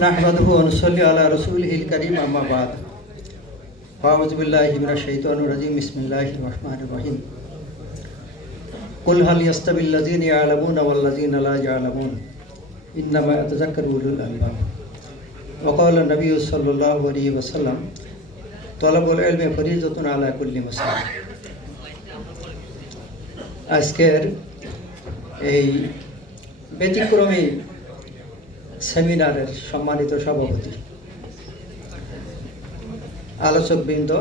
نحمده ونصلي على رسوله الكريم أما بعد فأعوذ بالله من الشيطان الرجيم بسم الله الرحمن الرحيم قل هل يستوي الذين يعلمون والذين لا يعلمون إنما يتذكر أولو الألباب وقال النبي صلى الله عليه وسلم طلب العلم فريضة على كل مسلم আজকের এই ব্যতিক্রমী সেমিনারের সম্মানিত সভাপতি। আলোচকবৃন্দ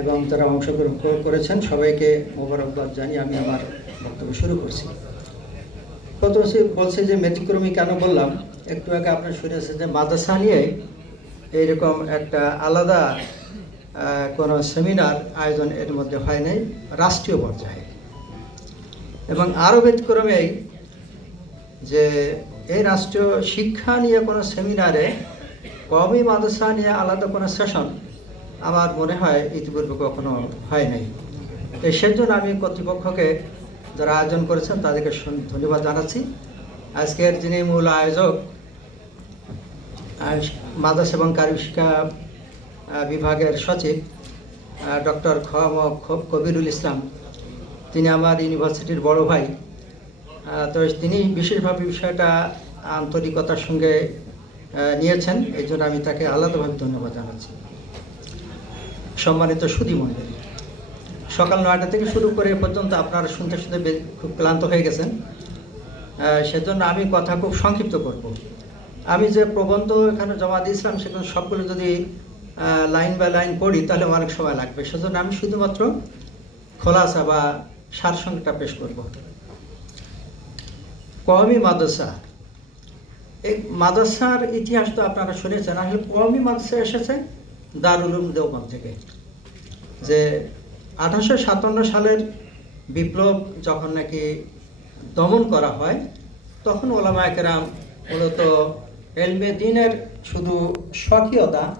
এবং যারা অংশগ্রহণ করেছেন, সবাইকে মোবারকবাদ জানিয়ে আমি আমার বক্তব্য শুরু করছি। প্রথম বলছে যে ব্যতিক্রমী কেন বললাম? একটু আগে আপনার শুনেছেন যে মাদ্রাসা নিয়ে এইরকম একটা আলাদা কোনো সেমিনার আয়োজন এর মধ্যে হয় নাই, রাষ্ট্রীয় পর্যায়ে। এবং আরও ব্যতিক্রমে যে এই রাষ্ট্রীয় শিক্ষা নিয়ে কোনো সেমিনারে কমই মাদ্রাসা নিয়ে আলাদা কোনো সেশন আমার মনে হয় ইতিপূর্বে কখনো হয় নাই। তো সেজন্য আমি কর্তৃপক্ষকে যারা আয়োজন করেছেন তাদেরকে ধন্যবাদ জানাচ্ছি। আজকের যিনি মূল আয়োজক মাদ্রাসা এবং কারি শিক্ষা বিভাগের সচিব ডক্টর খ কবিরুল ইসলাম, তিনি আমার ইউনিভার্সিটির বড় ভাই। তো তিনি বিশেষভাবে বিষয়টা আন্তরিকতার সঙ্গে নিয়েছেন। এই জন্য আমি তাকে আলাদাভাবে ধন্যবাদ জানাচ্ছি। সম্মানিত সুদী মণ্ডলী সকাল নয়টা থেকে শুরু করে পর্যন্ত আপনারা শুনতে শুনতে খুব ক্লান্ত হয়ে গেছেন। সেজন্য আমি কথা খুব সংক্ষিপ্ত করব। আমি যে প্রবন্ধ এখানে জমা দিয়েছিলাম সেখানে সবগুলো যদি লাইন বাই লাইন পড়ি, তাহলে অনেক সময় লাগবে। সেজন্য আমি শুধুমাত্র খোলাসা বা সারসংখ্যাটা পেশ করব। কওমি মাদ্রাসা। এই মাদ্রাসার ইতিহাস তো আপনারা শুনেছেন। আসলে কওমি মাদ্রাসা এসেছে দারুল উলুম দেওবন্দ থেকে। যে আঠারোশো সাতান্ন সালের বিপ্লব যখন নাকি দমন করা হয়, তখন ওলামা কেরাম মূলত এলমে দিনের শুধু স্বকীয়তা,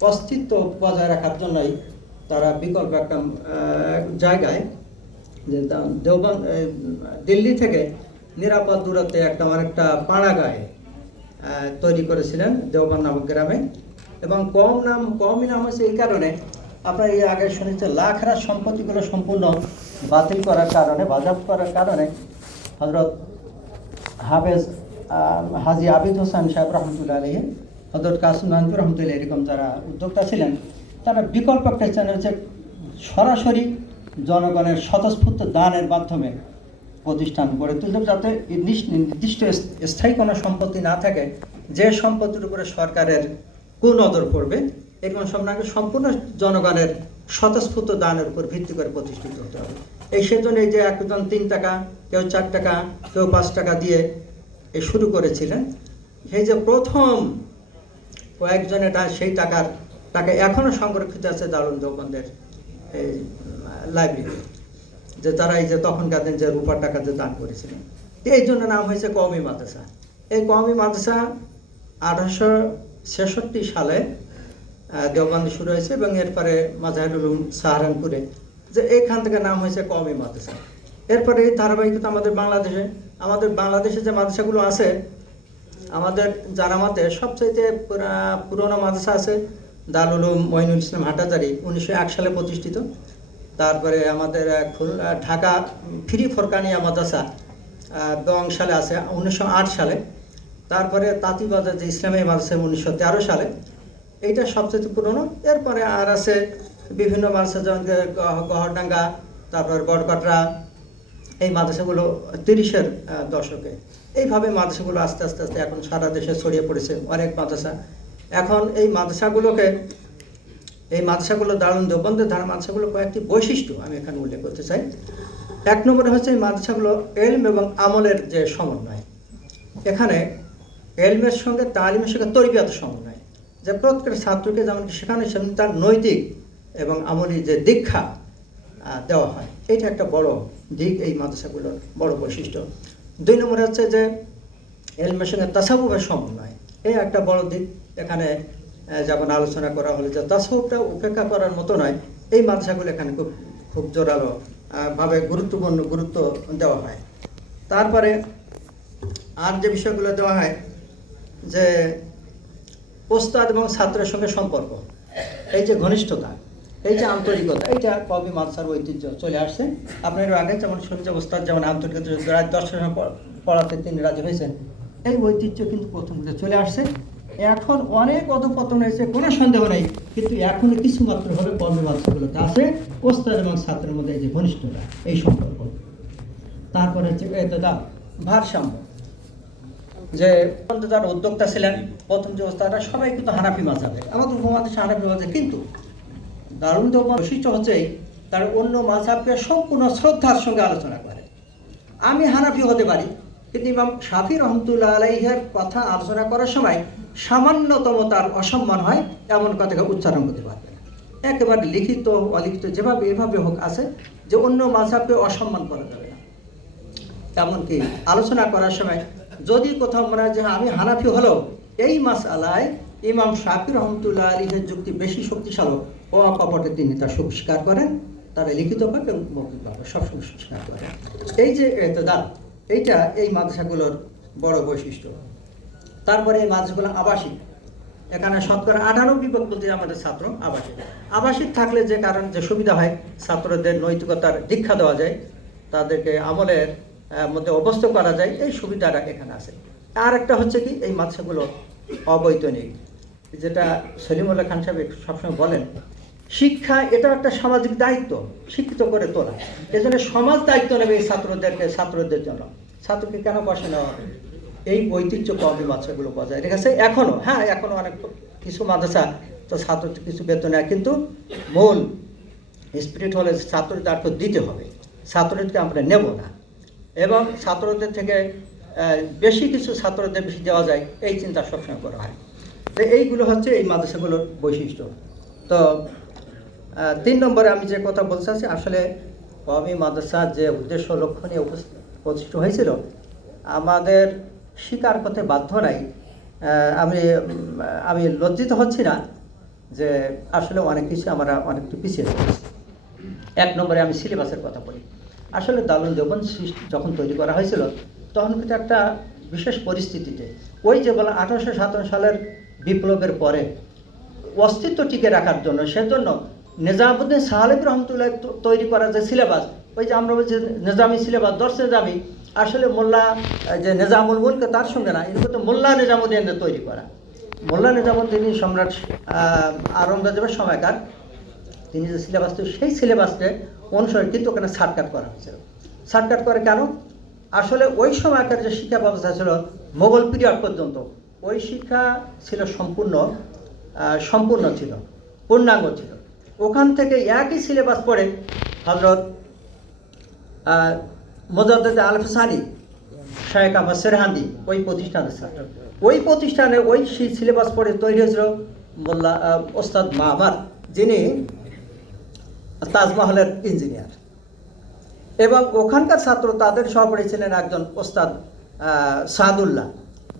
অস্তিত্ব বজায় রাখার জন্যই তারা বিকল্প একটা জায়গায় যে দা- দেওবন্দ দিল্লি থেকে নিরাপদ দূরত্বে একটা অনেকটা পাড়া গায়ে তৈরি করেছিলেন দেওবান নামক গ্রামে। এবং কম নাম, কমই নাম হয়েছে এই কারণে আপনার এই আগে শুনেছে লাখরা সম্পত্তিগুলো সম্পূর্ণ বাতিল করার কারণে বাজাব করার কারণে হজরত হাফেজ হাজি আবিদ হোসেন সাহেব রহমতুল্লাহ আলহী হজরত কাসিম নানপুর রহমতুল্লাহ এরকম যারা উদ্যোক্তা ছিলেন, তারা বিকল্প একটা চ্যানেল হচ্ছে সরাসরি জনগণের স্বতঃস্ফূর্ত দানের মাধ্যমে প্রতিষ্ঠান গড়ে তুলতে যাতে নির্দিষ্ট স্থায়ী কোনো সম্পত্তি না থাকে। যে সম্পত্তির উপরে সরকারের কুনজর পড়বে এরকম সম্পর্কে সম্পূর্ণ জনগণের স্বতঃস্ফূর্ত দানের উপর ভিত্তি করে প্রতিষ্ঠিত হতে হবে। এই সেজন্য এই যে একজন তিন টাকা, কেউ চার টাকা, কেউ পাঁচ টাকা দিয়ে এ শুরু করেছিলেন। সেই যে প্রথম কয়েকজনের সেই টাকার টাকা এখনও সংরক্ষিত আছে দারুণ দেওবন্দের এই লাইব্রেরি যে তারা এই যে তখনকার দিন যে রূপার টাকা যে দান করেছিলেন। এই জন্য নাম হয়েছে কওমি মাদ্রাসা। এই কওমি মাদ্রাসা আঠারোশো ছেষট্টি সালে আহ, শুরু হয়েছে এবং এরপরে মাজাহিরুল সাহারানপুরে। যে এখান থেকে নাম হয়েছে কওমি মাদ্রাসা। এরপরে এই ধারাবাহিকতা আমাদের বাংলাদেশে আমাদের বাংলাদেশে যে মাদ্রাসাগুলো আছে আমাদের জানা মতে সবচাইতে পুরা- পুরনো মাদ্রাসা আছে দারুল মঈনুল ইসলাম হাটাজারি উনিশশো এক সালে প্রতিষ্ঠিত। তারপরে আমাদের ঢাকা ফ্রি ফরকানিয়া মাদ্রাসা বং সালে আছে, উনিশশো আট সালে। তারপরে তাঁতিবাজার যে ইসলামী মাদ্রাসা উনিশশো তেরো সালে। এইটা সবচেয়ে পুরনো। এরপরে আর আছে বিভিন্ন মাদ্রাসা, যেমন গহরডাঙ্গা, তারপর বড়কটরা এই মাদ্রাসাগুলো তিরিশের দশকে। এইভাবে মাদ্রাসাগুলো আস্তে আস্তে আস্তে এখন সারা দেশে ছড়িয়ে পড়েছে অনেক মাদ্রাসা। এখন এই মাদ্রাসাগুলোকে এই মাদ্রাসাগুলো দারুণ দেবন্দের ধারা মাদ্রাসাগুলো কয়েকটি বৈশিষ্ট্য আমি এখানে উল্লেখ করতে চাই। এক নম্বরে হচ্ছে এই মাদ্রাসাগুলো এলম এবং আমলের যে সমন্বয়। এখানে এলমের সঙ্গে তালিমের সঙ্গে তরিবিয়াত সমন্বয়। যে প্রত্যেকটা ছাত্রকে যেমন শেখানো সেমনি তার নৈতিক এবং আমলি যে দীক্ষা দেওয়া হয়। এটা একটা বড় দিক এই মাদ্রাসাগুলোর বড় বৈশিষ্ট্য। দুই নম্বরে হচ্ছে যে এলমের সঙ্গে তাসাবুবের সমন্বয়। এই একটা বড় দিক। এখানে যেমন আলোচনা করা হলো যে তাসাবুবটা উপেক্ষা করার মতো নয়। এই মাদ্রাসাগুলো এখানে খুব খুব জোরালো ভাবে গুরুত্বপূর্ণ গুরুত্ব দেওয়া হয়। তারপরে আর যে বিষয়গুলো দেওয়া হয়, যে ওস্তাদ এবং ছাত্রের সঙ্গে সম্পর্ক, এই যে ঘনিষ্ঠতা, এই যে আন্তরিকতা, এইটা কবি মাদসার ঐতিহ্য চলে আসছে। আপনার আগে যেমন সূর্য ওস্তাদ যেমন আন্তরিকতা দর্শন পড়াতে তিনি রাজি হয়েছেন। এই ঐতিহ্য কিন্তু প্রথম চলে আসছে। এখন অনেক অধপতন হয়েছে, কোনো সন্দেহ নেই, কিন্তু এখনও কিছু মাত্র হলে কবি আছে। ওস্তাদ এবং ছাত্রের মধ্যে এই যে ঘনিষ্ঠতা, এই সম্পর্ক। তারপরে হচ্ছে দাদা ভারসাম্য। যে যারা উদ্যোক্তা ছিলেন, প্রথম যে ওস্তাদরা, সবাই কিন্তু হানাফি মাঝাবে আমাদের উপমহাদেশে হানাফি মাঝাবে কিন্তু দারুণ বৈশিষ্ট্য হচ্ছে তার অন্য মাঝাবকে সম্পূর্ণ শ্রদ্ধার সঙ্গে আলোচনা করে। আমি হানাফি হতে পারি, কিন্তু ইমাম শাফি রহমতুল্লাহ আলাইহের কথা আলোচনা করার সময় সামান্যতম তার অসম্মান হয় এমন কথাকে উচ্চারণ করতে পারবে না। একেবারে লিখিত অলিখিত যেভাবে এভাবে হোক আছে যে অন্য মাঝাবকে অসম্মান করা যাবে না। এমনকি আলোচনা করার সময় যদি কোথাও মনে হয় যে হ্যাঁ, আমি হানাফি হলেও এই মাস আলায় ইমাম শাফি রহমতুল্লাহ আলীহের যুক্তি বেশি শক্তিশালী ও অকপটে তিনি তা স্বীকার করেন তারা লিখিতভাবে এবং মৌখিকভাবে সবসময় স্বীকার করেন। এই যে এতদাল এইটা এই মাদ্রাসাগুলোর বড় বৈশিষ্ট্য। তারপরে এই মাদ্রাসাগুলো আবাসিক। এখানে শতকরা আটানব্বই ভাগ বলতে আমাদের ছাত্র আবাসিক। আবাসিক থাকলে যে কারণ যে সুবিধা হয়, ছাত্রদের নৈতিকতার দীক্ষা দেওয়া যায়, তাদেরকে আমলের মধ্যে অভ্যস্ত করা যায়, এই সুবিধাটা এখানে আছে। আর একটা হচ্ছে কি, এই মাদ্রাসাগুলো অবৈতনিক। যেটা সলিমুল্লাহ খান সাহেব সবসময় বলেন, শিক্ষা এটা একটা সামাজিক দায়িত্ব, শিক্ষিত করে তোলা। এজন্য সমাজ দায়িত্ব নেবে এই ছাত্রদেরকে, ছাত্রদের জন্য। ছাত্রকে কেন পয়সা নেওয়া হবে? এই ঐতিহ্য কবি মাদ্রাসাগুলো বজায় রেখেছে এখনও হ্যাঁ এখনও অনেক কিছু মাদ্রাসা, তো ছাত্রদের কিছু বেতন নেয়, কিন্তু মূল স্পিরিট হলে ছাত্রদের আর তো দিতে হবে। ছাত্রদেরকে আমরা নেব না। এবং ছাত্রদের থেকে বেশি কিছু ছাত্রদের বেশি দেওয়া যায়, এই চিন্তা সবসময় করা হয়। তো এইগুলো হচ্ছে এই মাদ্রাসাগুলোর বৈশিষ্ট্য। তো তিন নম্বরে আমি যে কথা বলতে চাচ্ছি, আসলে কমি মাদ্রাসার যে উদ্দেশ্য, লক্ষ্য নিয়ে প্রতিষ্ঠিত হয়েছিল, আমাদের স্বীকার করতে বাধ্য নাই। আমি আমি লজ্জিত হচ্ছি না যে আসলে অনেক কিছু আমরা অনেকটু পিছিয়ে যাচ্ছি এক নম্বরে আমি সিলেবাসের কথা বলি। আসলে দারুল দেবন যখন তৈরি করা হয়েছিল, তখন কিন্তু একটা বিশেষ পরিস্থিতিতে ওই যে বলা আঠারোশো সাতান্ন সালের বিপ্লবের পরে অস্তিত্ব টিকে রাখার জন্য সেজন্য নিজামুদ্দিন সাহালিব রহমতুল্লাহ তৈরি করা যে সিলেবাস, ওই যে আমরা বলছি নিজামি সিলেবাস, দর্শ নিজামি আসলে মোল্লা যে নিজামুল মুলকে তার সঙ্গে না এগুলো তো মোল্লা নিজামুদ্দিনের তৈরি করা। মোল্লা নিজামুদ্দিন সম্রাট আহ, আওরঙ্গজেবের সময়কার তিনি যে সিলেবাস তো সেই সিলেবাসকে অনুসরণ কিন্তু ওখানে সার্টকাট করা হয়েছিল। সার্টকাট করে কেন? আসলে ওই সময়কার যে শিক্ষা ব্যবস্থা ছিল মোগল পিরিয়ড পর্যন্ত ওই শিক্ষা ছিল সম্পূর্ণ সম্পূর্ণ ছিল পূর্ণাঙ্গ ছিল। ওখান থেকে একই সিলেবাস পড়ে হজরত মোজাদ্দেদ আল হাসানি শায়েক আহমদ সেরহান্দি, ওই প্রতিষ্ঠানের ছাত্র ওই প্রতিষ্ঠানে ওই সিলেবাস পড়ে তৈরি হয়েছিল মোল্লা ওস্তাদ মাহমার যিনি তাজমহলের ইঞ্জিনিয়ার। এবং ওখানকার ছাত্র তাদের সহপাঠী ছিলেন একজন ওস্তাদ সাদুল্লাহ,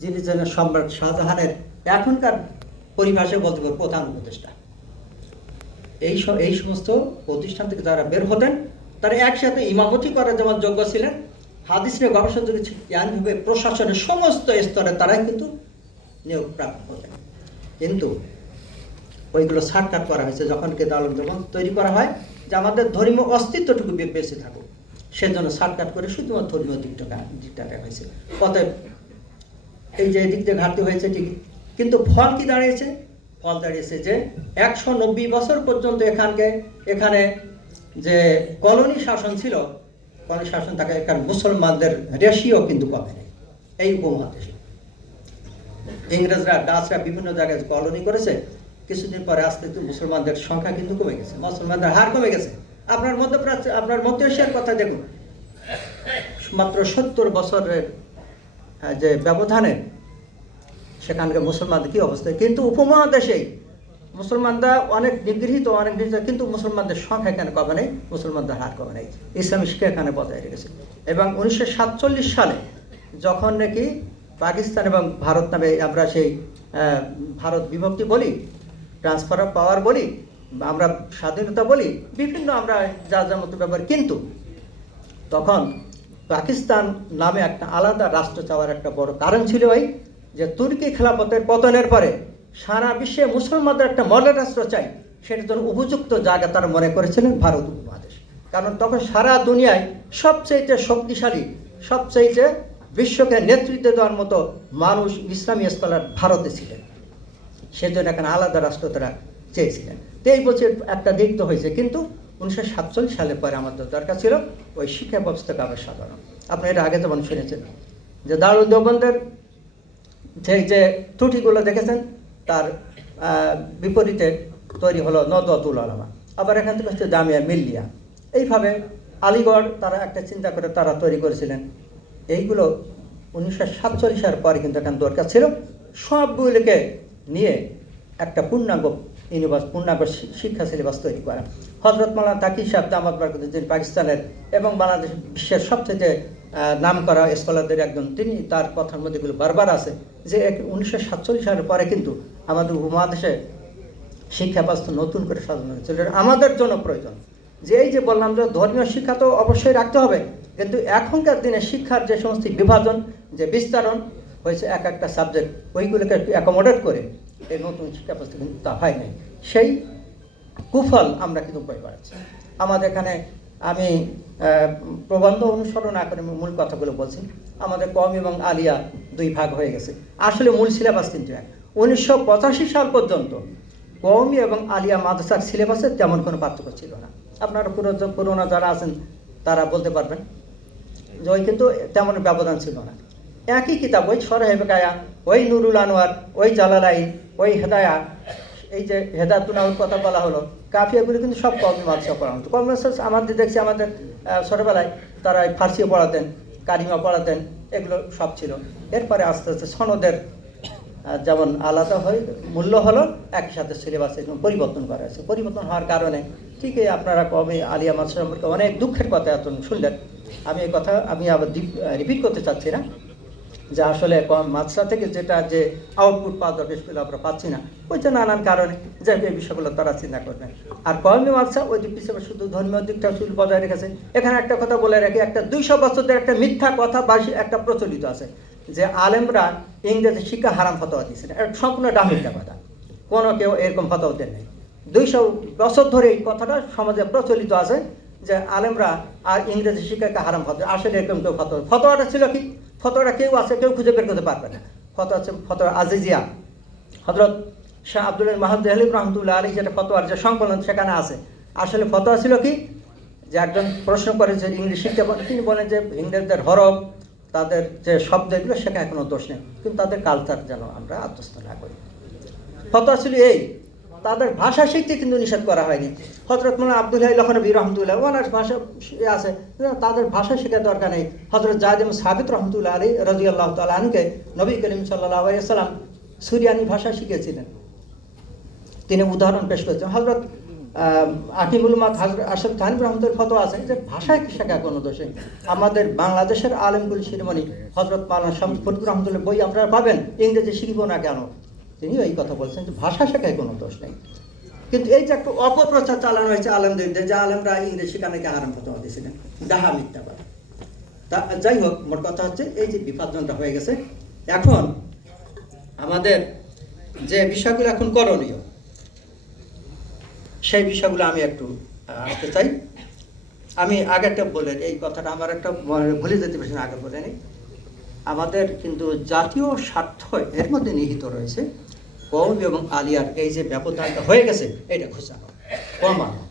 যিনি ছিলেন সম্রাট শাহজাহানের এখনকার পরিভাষায় বলতে পারব প্রধান উপদেষ্টা। এই এই সমস্ত প্রতিষ্ঠান থেকে যারা বের হতেন তারা একসাথে ইমামতি করার যেমন যোগ্য ছিলেন, হাদিস নিয়ে গবেষণা যোগ্য ছিলেন প্রশাসনের সমস্ত স্তরে তারাই কিন্তু নিয়োগ প্রাপ্ত হতেন। কিন্তু ওইগুলো সার্টকাট করা হয়েছে, যখন কে দালন যখন তৈরি করা হয়, যে আমাদের ধর্মীয় অস্তিত্বটুকু বে- বেঁচে থাকুক সেজন্য সার্টকাট করে শুধুমাত্র ধর্মীয় দিকটা দিকটা দেখা হয়েছে। অতএব এই যে দিক দিয়ে ঘাটতি হয়েছে ঠিক, কিন্তু ফল কি দাঁড়িয়েছে? ফল দাঁড়িয়েছে যে একশো নব্বই বছর পর্যন্ত এখানকে এখানে যে কলোনি শাসন ছিল, কলোনি শাসন থাকে এখানে মুসলমানদের রেশিও কিন্তু কমে নেই। এই উপমহাদেশে। ইংরেজরা, ডাচরা বিভিন্ন জায়গায় কলোনি করেছে। কিছুদিন পরে আস্তে আস্তে মুসলমানদের সংখ্যা কিন্তু কমে গেছে। মুসলমানদের হার কমে গেছে। আপনার মধ্যপ্রাচ্য, আপনার মধ্য এশিয়ার কথা দেখুন। মাত্র সত্তর বছরের যে ব্যবধানে সেখানকার মুসলমানদের কী অবস্থা? কিন্তু উপমহাদেশেই মুসলমানরা অনেক নিগৃহীত অনেক নির্যাতিত কিন্তু মুসলমানদের সংখ্যা এখানে কমে নেই, মুসলমানদের হার কমে নেই। ইসলামী শিক্ষা এখানে বজায় রেখেছে। এবং উনিশশো সাতচল্লিশ সালে যখন নাকি পাকিস্তান এবং ভারত নামে আমরা সেই ভারত বিভক্তি বলি ট্রান্সফার অফ পাওয়ার বলি, আমরা স্বাধীনতা বলি, বিভিন্ন আমরা যা যার মতো ব্যাপার কিন্তু তখন পাকিস্তান নামে একটা আলাদা রাষ্ট্র চাওয়ার একটা বড় কারণ ছিল ওই যে তুর্কি খেলাপথের পতনের পরে সারা বিশ্বে মুসলমানদের একটা মডেল রাষ্ট্র চাই সেটার জন্য উপযুক্ত জায়গা তারা মনে করেছিলেন ভারত উপমহাদেশ। কারণ তখন সারা দুনিয়ায় সবচেয়ে শক্তিশালী সবচেয়ে বিশ্বকে নেতৃত্ব দেওয়ার মতো মানুষ ইসলামী স্কলার ভারতে ছিলেন। সেজন্য এখানে আলাদা রাষ্ট্র তারা চেয়েছিলেন। তো এই বছর একটা দিক হয়েছে, কিন্তু উনিশশো সাতচল্লিশ সালের পরে আমাদের দরকার ছিল ওই শিক্ষা ব্যবস্থাকে আবার সাধারণ আপনি এটা আগে যেমন শুনেছেন যে দারুল দেবন্দের যে ত্রুটিগুলো দেখেছেন তার বিপরীতে তৈরি হলো নদতুল আলামা। আবার এখান থেকে হচ্ছে জামিয়া মিল্লিয়া। এইভাবে আলিগড় তারা একটা চিন্তা করে তারা তৈরি করেছিলেন। এইগুলো উনিশশো সাতচল্লিশের পরে কিন্তু এখানে দরকার ছিল। সবগুলিকে নিয়ে একটা পূর্ণাঙ্গ ইউনিভার্স, পূর্ণাঙ্গ শিক্ষা সিলেবাস তৈরি করা। হজরত মালানা তাকি সাহেব দামাদ বারকুদ্দিন পাকিস্তানের এবং বাংলাদেশ বিশ্বের সবচেয়ে নাম করা স্কলারদের একজন, তিনি তার কথার মধ্যে এগুলো বারবার আছে যে উনিশশো সাতচল্লিশ সালের পরে কিন্তু আমাদের উপমহাদেশে শিক্ষা ব্যবস্থা নতুন করে সাজানো এটা আমাদের জন্য প্রয়োজন। যে এই যে বললাম যে ধর্মীয় শিক্ষা তো অবশ্যই রাখতে হবে, কিন্তু এখনকার দিনে শিক্ষার যে সমস্ত বিভাজন, যে বিস্তারণ হয়েছে এক একটা সাবজেক্ট ওইগুলোকে অ্যাকোমোডেট করে এই নতুন শিক্ষা ব্যবস্থা কিন্তু তা হয় নাই। সেই কুফল আমরা কিন্তু বই বেড়াচ্ছি। আমাদের এখানে আমি প্রবন্ধ অনুসরণ না করে মূল কথাগুলো বলছি। আমাদের কম এবং আলিয়া দুই ভাগ হয়ে গেছে। আসলে মূল সিলেবাস কিন্তু এক। উনিশশো পঁচাশি সাল পর্যন্ত কওমি এবং আলিয়া মাদ্রাসার সিলেবাসে তেমন কোনো পার্থক্য ছিল না। আপনারা পুরো পুরোনো যারা আছেন, তারা বলতে পারবেন যে ওই কিন্তু তেমন ব্যবধান ছিল না। একই কিতাব, ওই সরহেবেকায়া ওই নুরুল আনোয়ার, ওই জালালাইন ওই হেদায়া, এই যে হেদায়তুনাউর কথা বলা হলো, কাফিয়াগুলি কিন্তু সব কমই মাদ্রাসা পড়ানো হতো। মাদ্রাসা আমাদের দেখছি আমাদের ছোটবেলায় তারা ফার্সিও পড়াতেন কারিমা পড়াতেন, এগুলো সব ছিল। এরপরে আস্তে আস্তে সনদের যেমন আলাদা হয়, মূল্য হলো একই সাথে সিলেবাস পরিবর্তন করা হয়েছে। পরিবর্তন হওয়ার কারণে ঠিকই আপনারা কমে আলিয়া মাদ্রাসা সম্পর্কে অনেক দুঃখের কথা এত শুনলেন। আমি এই কথা, আমি আবার রিপিট করতে চাচ্ছি না, যে আসলে মাদ্রাসা থেকে যেটা যে আউটপুট পাওয়া দরকার সেগুলো আমরা পাচ্ছি না। ওই যে নানান কারণে যে এই বিষয়গুলো তারা চিন্তা করবেন। আর কমই মাদ্রাসা ওই দিক হিসেবে শুধু ধর্মীয় দিকটা শুধু বজায় রেখেছে। এখানে একটা কথা বলে রাখি, একটা দুইশো বছরের একটা মিথ্যা কথা বা একটা প্রচলিত আছে। যে আলেমরা ইংরেজি শিক্ষা হারাম ফতোয়া দিয়েছেন এটা সম্পূর্ণ ডামিটা কথা। কোনো কেউ এরকম ফতোয়া দেন নেই। দুইশো বছর ধরে এই কথাটা সমাজে প্রচলিত আছে যে আলেমরা আর ইংরেজি শিক্ষাকে হারাম ফতোয়া আসলে এরকম কেউ ফতোয়া ফতোয়াটা ছিল কি? ফতোয়াটা কেউ আছে, কেউ খুঁজে বের করতে পারবে না। ফতোয়া আছে ফতোয়া আজিজিয়া। হজরত শাহ আব্দুল মাহমুদ আলিম রহমতুল্লাহ আলী যেটা ফতোয়ার যে সংকলন সেখানে আছে। আসলে ফতোয়া ছিল কি? যে একজন প্রশ্ন করে যে ইংলিশ শিখতে তিনি বলেন যে ইংরেজদের হরফ তাদের যে শব্দ এগুলো, সেখানে কোনো দোষ নেই। কিন্তু তাদের কালচার যেন আমরা আত্মস্থ না করি। ফতোয়া এই, তাদের ভাষা শিখতে কিন্তু নিষেধ করা হয়নি। হজরত মোলা আবদুল্লাহ লখনবী রহমতুল্লাহ, ওনার ভাষা আছে। তাদের ভাষা শেখার দরকার নেই। হজরত জাহিম সাবিত রহমতুল্লাহ আলী রাজি আল্লাহ তালকে নবী করিম সাল্লাহ সুরিয়ানি ভাষা শিখেছিলেন তিনি উদাহরণ পেশ করেছেন। হজরত আকিমুল মাত হাজরত আশরফ থানিব রহমতুল ফতো আছে যে ভাষায় শেখা কোনো দোষে আমাদের বাংলাদেশের আলেমগুল শিরোমণি হজরত মালান শামস ফরিদুর রহমতুল্লাহ বই আপনারা পাবেন, ইংরেজি শিখব না কেন? তিনি এই কথা বলছেন যে ভাষা শেখায় কোনো দোষ নেই। কিন্তু এই যে একটা অপপ্রচার চালানো হয়েছে আলেমদের যে আলেমরা ইংরেজি শেখানোকে আরাম ফতোয়া দিয়েছিলেন? ডাহা মিথ্যা কথা তা যাই হোক, মোট কথা হচ্ছে এই যে বিভাজনটা হয়ে গেছে। এখন আমাদের যে বিষয়গুলো এখন করণীয় সেই বিষয়গুলো আমি একটু আসতে চাই। আমি আগে একটা বলে এই কথাটা আমার একটা ভুলে যেতে পারছি আগে বলে নিই। আমাদের কিন্তু জাতীয় স্বার্থ এর মধ্যে নিহিত রয়েছে। কৌমি এবং আলিয়ার এই যে ব্যবধানটা হয়ে গেছে এটা ঘোষানো কমানো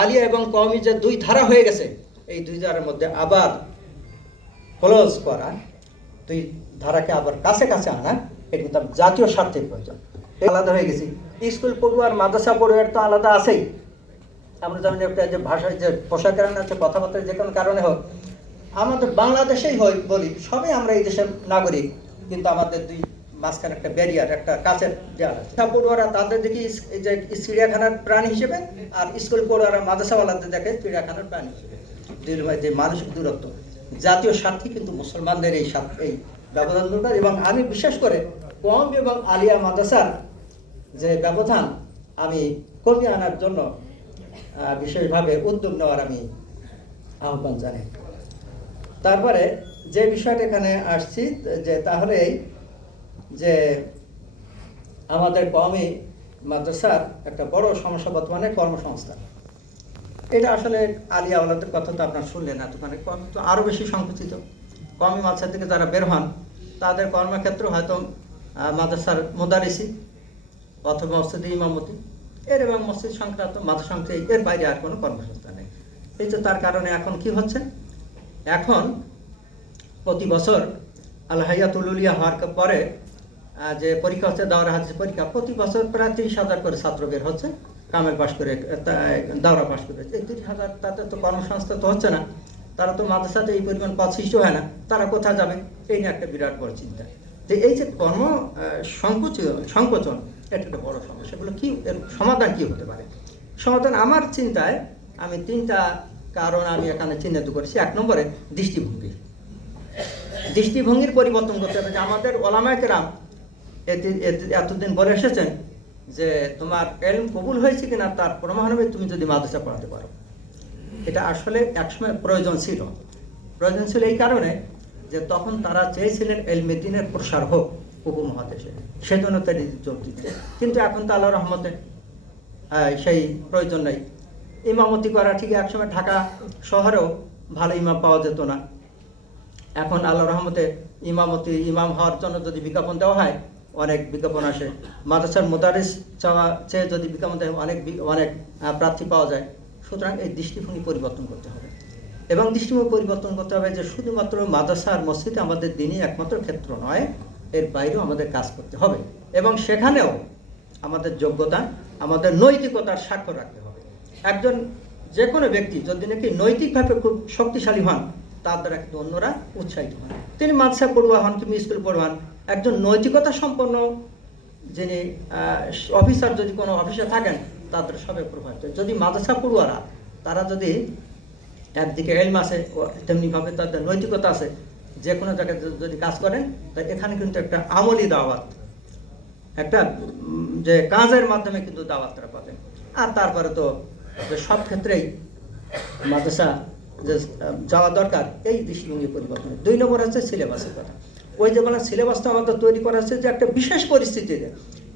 আলিয়া এবং কৌমি যে দুই ধারা হয়ে গেছে, এই দুই ধারার মধ্যে আবার ক্লোজ করা, দুই ধারাকে আবার কাছে কাছে আনা, এটা কিন্তু জাতীয় স্বার্থের প্রয়োজন। আলাদা হয়ে গেছি। স্কুল, পড়ুয়ার, মাদ্রাসা, পড়ুয়ার তো আলাদা আছেই। আমরা যেমন একটা যে ভাষায় যে পোশাকের আছে কথাবার্তা যে কোনো কারণে হোক, আমাদের বাংলাদেশেই হই বলি, সবাই আমরা এই দেশের নাগরিক। কিন্তু আমাদের দুই মাঝখানে একটা ব্যারিয়ার একটা কাছের দেওয়াল আছে পড়ুয়ারা তাদের দেখি যে চিড়িয়াখানার প্রাণী হিসেবে, আর স্কুল পড়ুয়ারা মাদ্রাসাওয়ালাদের দেখে চিড়িয়াখানার প্রাণী হিসেবে। যে মানসিক দূরত্ব, জাতীয় স্বার্থে কিন্তু মুসলমানদের এই স্বার্থ, এই ব্যবধান দরকার। এবং আমি বিশেষ করে কম এবং আলিয়া মাদ্রাসার যে ব্যবধান আমি কমিয়ে আনার জন্য বিশেষভাবে উদ্যোগ নেওয়ার আমি আহ্বান জানাই। তারপরে যে বিষয়টা এখানে আসছি, যে তাহলে যে আমাদের কমই মাদ্রাসার একটা বড় সমস্যা বর্তমানে কর্মসংস্থান। এটা আসলে আলিয়া আওলাদের কথা তো আপনার শুনলেন এতখানে। কম তো আরও বেশি সংকুচিত। কমই মাদ্রাসা থেকে যারা বের হন, তাদের কর্মক্ষেত্র হয়তো মাদ্রাসার মোদারিসি অথবা মসজিদে ইমামতি, এর এবং মসজিদ সংক্রান্ত, মাদ্রাসা সংক্রান্ত, এর বাইরে আর কোনো কর্মসংস্থান নেই। এই তো তার কারণে এখন কি হচ্ছে? এখন প্রতি বছর আলহাইয়াতুলিয়া হওয়ার পরে যে পরীক্ষা হচ্ছে, দাওরা হাদিস পরীক্ষা, প্রতি বছর প্রায় তিরিশ হাজার করে ছাত্র বের হচ্ছে, কামেল পাশ করে দাওরা পাশ করে। এই তিরিশ হাজার তাদের তো কর্মসংস্থান তো হচ্ছে না, তারা তো মাদ্রাসাতে এই পরিমাণ পদ সৃষ্টি হয় না, তারা কোথায় যাবে? এই নিয়ে একটা বিরাট বড় চিন্তা। তো এই যে কর্ম সংকোচন সংকোচন এটা একটা বড় সমস্যা। এগুলো কি সমাধান কি হতে পারে? সমাধান আমার চিন্তায় আমি তিনটা কারণ আমি এখানে চিহ্নিত করেছি। এক নম্বরে দৃষ্টিভঙ্গি। দৃষ্টিভঙ্গির পরিবর্তন করতে হবে যে আমাদের ওলামায়কেরাম এতে- এতে- এতদিন বলে এসেছেন যে তোমার এলম কবুল হয়েছে কিনা তার প্রমাণ হবে তুমি যদি মাদ্রাসা পড়াতে পারো। এটা আসলে একসময় প্রয়োজন ছিল। প্রয়োজন ছিল এই কারণে যে তখন তারা চেয়েছিলেন এলমে দিনের প্রসার হোক। উপমহাদেশে সেজন্য তার জোর দিতে কিন্তু এখন তো আল্লাহ রহমতে সেই প্রয়োজন নেই। ইমামতি করা ঠিক একসময় ঢাকা শহরেও ভালো ইমাম পাওয়া যেত না। এখন আল্লাহ রহমতে ইমামতি, ইমাম হওয়ার জন্য যদি বিজ্ঞাপন দেওয়া হয়, অনেক বিজ্ঞাপন আসে। মাদ্রাসার মোদারিস চাওয়া চেয়ে যদি বিজ্ঞাপন দেয়, অনেক অনেক প্রার্থী পাওয়া যায়। সুতরাং এই দৃষ্টিভঙ্গি পরিবর্তন করতে হবে। এবং দৃষ্টিভঙ্গি পরিবর্তন করতে হবে যে শুধুমাত্র মাদ্রাসা আর মসজিদ আমাদের দিনই একমাত্র ক্ষেত্র নয় এর বাইরেও আমাদের কাজ করতে হবে। এবং সেখানেও আমাদের যোগ্যতা, আমাদের নৈতিকতার স্বাক্ষর রাখতে হবে। একজন যে কোনো ব্যক্তি যদি নাকি নৈতিকভাবে খুব শক্তিশালী হন, তার দ্বারা কিন্তু অন্যরা উৎসাহিত হন। তিনি মাদ্রাসা পড়ুয়া হন কিংবা স্কুল পড়ুয়ান একজন নৈতিকতা সম্পন্ন যিনি অফিসার যদি কোনো অফিসে থাকেন তাদের সবে প্রভাবিত। যদি মাদ্রাসা পড়ুয়ারা, তারা যদি একদিকে এলম আছে তেমনিভাবে তাদের নৈতিকতা আছে যে কোনো জায়গায় যদি- কাজ করেন, তা এখানে কিন্তু একটা আমলি দাওয়াত। একটা যে কাজের মাধ্যমে কিন্তু দাওয়াতটা পাবেন। আর তারপরে তো সব ক্ষেত্রেই মাদ্রাসা যে যাওয়া দরকার, এই দৃষ্টিভঙ্গি পরিবর্তন দুই নম্বর হচ্ছে সিলেবাসের কথা। ওই যে বলেন সিলেবাসটা আমাদের তৈরি করা হচ্ছে যে একটা বিশেষ পরিস্থিতিতে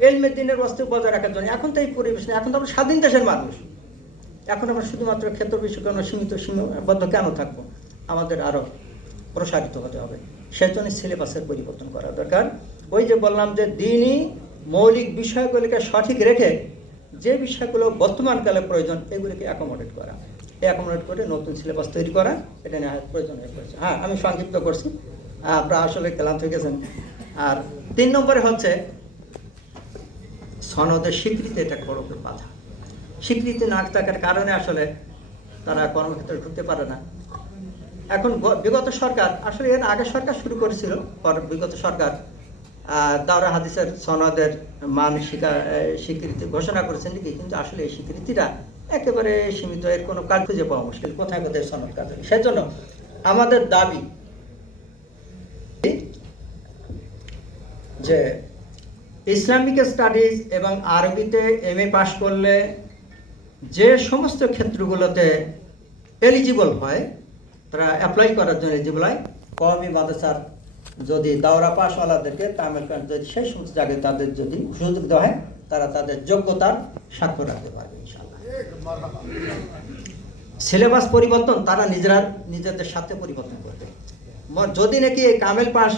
এলমের দিনের বস্তু বজায় রাখার জন্য। এখন তো এই পরিবেশ নেই। এখন তো আমরা স্বাধীন দেশের মানুষ। এখন আমরা শুধুমাত্র ক্ষেত্র কেন সীমিত, সীমাবদ্ধ কেন থাকব? আমাদের আরও প্রসারিত হতে হবে। সেজন্য সিলেবাসের পরিবর্তন করা দরকার। ওই যে বললাম যে দিনই মৌলিক বিষয়গুলিকে সঠিক রেখে যে বিষয়গুলো বর্তমানকালে প্রয়োজন, এগুলিকে অ্যাকোমোডেট করা। অ্যাকোমোডেট করে নতুন সিলেবাস তৈরি করা, এটা নেওয়া প্রয়োজন হয়ে পড়েছে। হ্যাঁ আমি সংক্ষিপ্ত করছি। আপনারা আসলে ক্লান্ত হয়ে গেছেন। আর তিন নম্বরে হচ্ছে, সনদের স্বীকৃতি এটা বড় বাধা। স্বীকৃতি না থাকার কারণে আসলে তারা কর্মক্ষেত্রে ঢুকতে পারে না। এখন বিগত সরকার, আসলে এর আগে সরকার শুরু করেছিল, পর বিগত সরকার দাওরা হাদিসের সনদের মান স্বীকৃতি ঘোষণা করেছেন ঠিকই, কিন্তু আসলে এই স্বীকৃতিটা একেবারে সীমিত, এর কোনো কাজ খুঁজে পাওয়া মুশকিল। কোথায় কোথায় সনদ কাজ সেজন্য আমাদের দাবি যে ইসলামিক স্টাডিজ এবং আরবিতে এম এ পাশ করলে যে সমস্ত ক্ষেত্রগুলোতে এলিজিবল হয় তারা অ্যাপ্লাই করার জন্য এলিজিবল হয়। কওমি মাদ্রাসার যদি দাওরা পাশওয়ালাদেরকে তামিল যদি সেই সমস্ত জায়গায় তাদের যদি সুযোগ দেওয়া হয়, তারা তাদের যোগ্যতার স্বাক্ষর রাখতে পারবে সিলেবাস পরিবর্তন তারা নিজেরা নিজেদের সাথে পরিবর্তন করবে। যদি নাকি কামেল পাস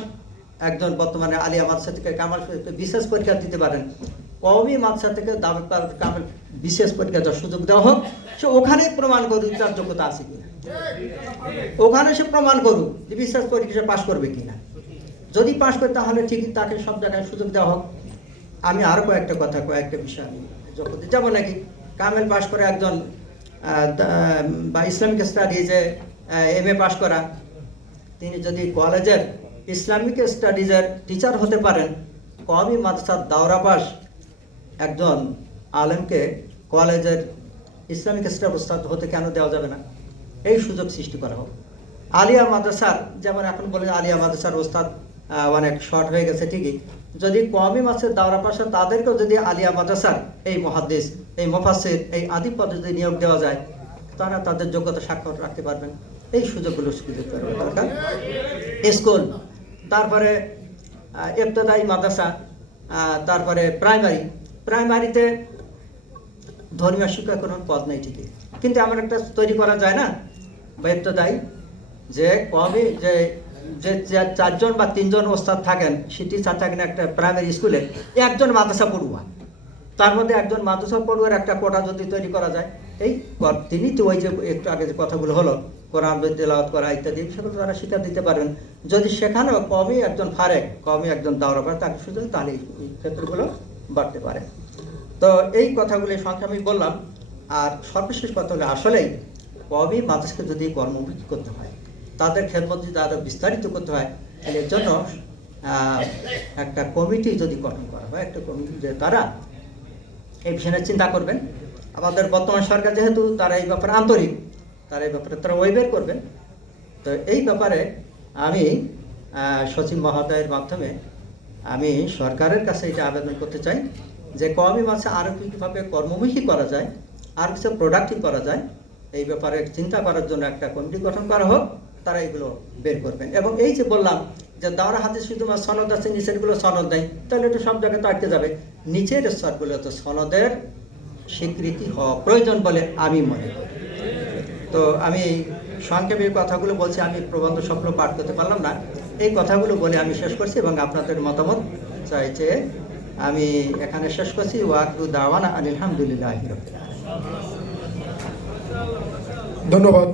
একজন বর্তমানে আলিয়া মাদ্রাসা থেকে কামাল বিশেষ পরীক্ষা দিতে পারেন কওমি মাদ্রাসা থেকে দাবি কামেল বিশেষ পরীক্ষা দেওয়ার সুযোগ দেওয়া হোক, সে ওখানেই প্রমাণ করুক তার যোগ্যতা আছে কিনা। ওখানে সে প্রমাণ করুক যে বিশেষ পরীক্ষা পাশ করবে কিনা। যদি পাশ করে, তাহলে ঠিকই তাকে সব জায়গায় সুযোগ দেওয়া হোক। আমি আরও কয়েকটা কথা, কয়েকটা বিষয় আমি যোগ যাব নাকি? কামেল পাশ করে একজন বা ইসলামিক স্টাডিজে এম এ পাশ করা, তিনি যদি কলেজের ইসলামিক স্টাডিজের টিচার হতে পারেন কবি মাদ্রাসার দাওরা পাস একজন আলেমকে কলেজের ইসলামিক স্টাফ উস্তাদ হতে কেন দেওয়া যাবে না? এই সুযোগ সৃষ্টি করা হোক। আলিয়া মাদ্রাসার, যেমন এখন বলে আলিয়া মাদ্রাসার ওস্তাদ অনেক শর্ট হয়ে গেছে ঠিকই। যদি কমি মাসের দাওরা পাশে, তাদেরকেও যদি আলিয়া মাদ্রাসার এই মহাদেশ এই মোফাসের এই আদি যদি নিয়োগ দেওয়া যায়, তারা তাদের যোগ্যতা স্বাক্ষর রাখতে পারবেন। এই সুযোগগুলো সুযোগ করা দরকার? স্কুল, তারপরে এবতদায়ী মাদ্রাসা তারপরে প্রাইমারি প্রাইমারিতে ধর্মীয় শিক্ষা কোনো পদ নেই ঠিকই। কিন্তু এমন একটা তৈরি করা যায় না দায়ী, যে কমই যে যে চারজন বা তিনজন ওস্তাদ থাকেন, সে টিচার থাকেন একটা প্রাইমারি স্কুলে একজন মাদ্রাসা পড়ুয়া। তার মধ্যে একজন মাদ্রাসা পড়ুয়ার একটা কোটা যদি তৈরি করা যায়, এই তিনি তো ওই যে একটু আগে যে কথাগুলো হলো, কোরআন তেলাওয়াত করা ইত্যাদি, সেগুলো তারা শিক্ষা দিতে পারবেন যদি সেখানেও কমই একজন ফারেক কমই একজন দাওরা পারে তাকে সুযোগ, তাহলে এই ক্ষেত্রগুলো বাড়তে পারে। তো এই কথাগুলি সংখ্যা আমি বললাম, আর সর্বশেষ কথা হলো আসলেই কবই মানুষকে যদি কর্মমুখী করতে হয়, তাদের খেদমত যদি আরও বিস্তারিত করতে হয়, তাহলে এর জন্য একটা কমিটি যদি গঠন করা হয়, একটা কমিটি যে তারা এই বিষয়ে চিন্তা করবেন। আমাদের বর্তমান সরকার যেহেতু তারা এই ব্যাপারে আন্তরিক, তারা এই ব্যাপারে তারা ওয়েবের করবেন তো এই ব্যাপারে আমি সচিব মহোদয়ের মাধ্যমে আমি সরকারের কাছে এটা আবেদন করতে চাই। যে কমই মাসে আরও কীভাবে কর্মমুখী করা যায়, আর কিছু প্রোডাক্টিভ করা যায়, এই ব্যাপারে চিন্তা করার জন্য একটা কমিটি গঠন করা হোক, তারা এগুলো বের করবেন। এবং এই যে বললাম যে দাওরা হাতে শুধুমাত্র সনদ আছে নিচেরগুলো সনদ নেই তাহলে এটা সব জায়গায় তো আটকে যাবে। নিচের স্তরগুলো তো সনদের স্বীকৃতি হওয়া প্রয়োজন বলে আমি মনে করি। তো আমি সংক্ষেপে এই কথাগুলো বলছি, আমি প্রবন্ধ স্বপ্ন পাঠ করতে পারলাম না। এই কথাগুলো বলে আমি শেষ করছি এবং আপনাদের মতামত চাইছে আমি এখানে শেষ করছি। ওয়াকু দাওয়ানা আলহামদুলিল্লাহ ধন্যবাদ।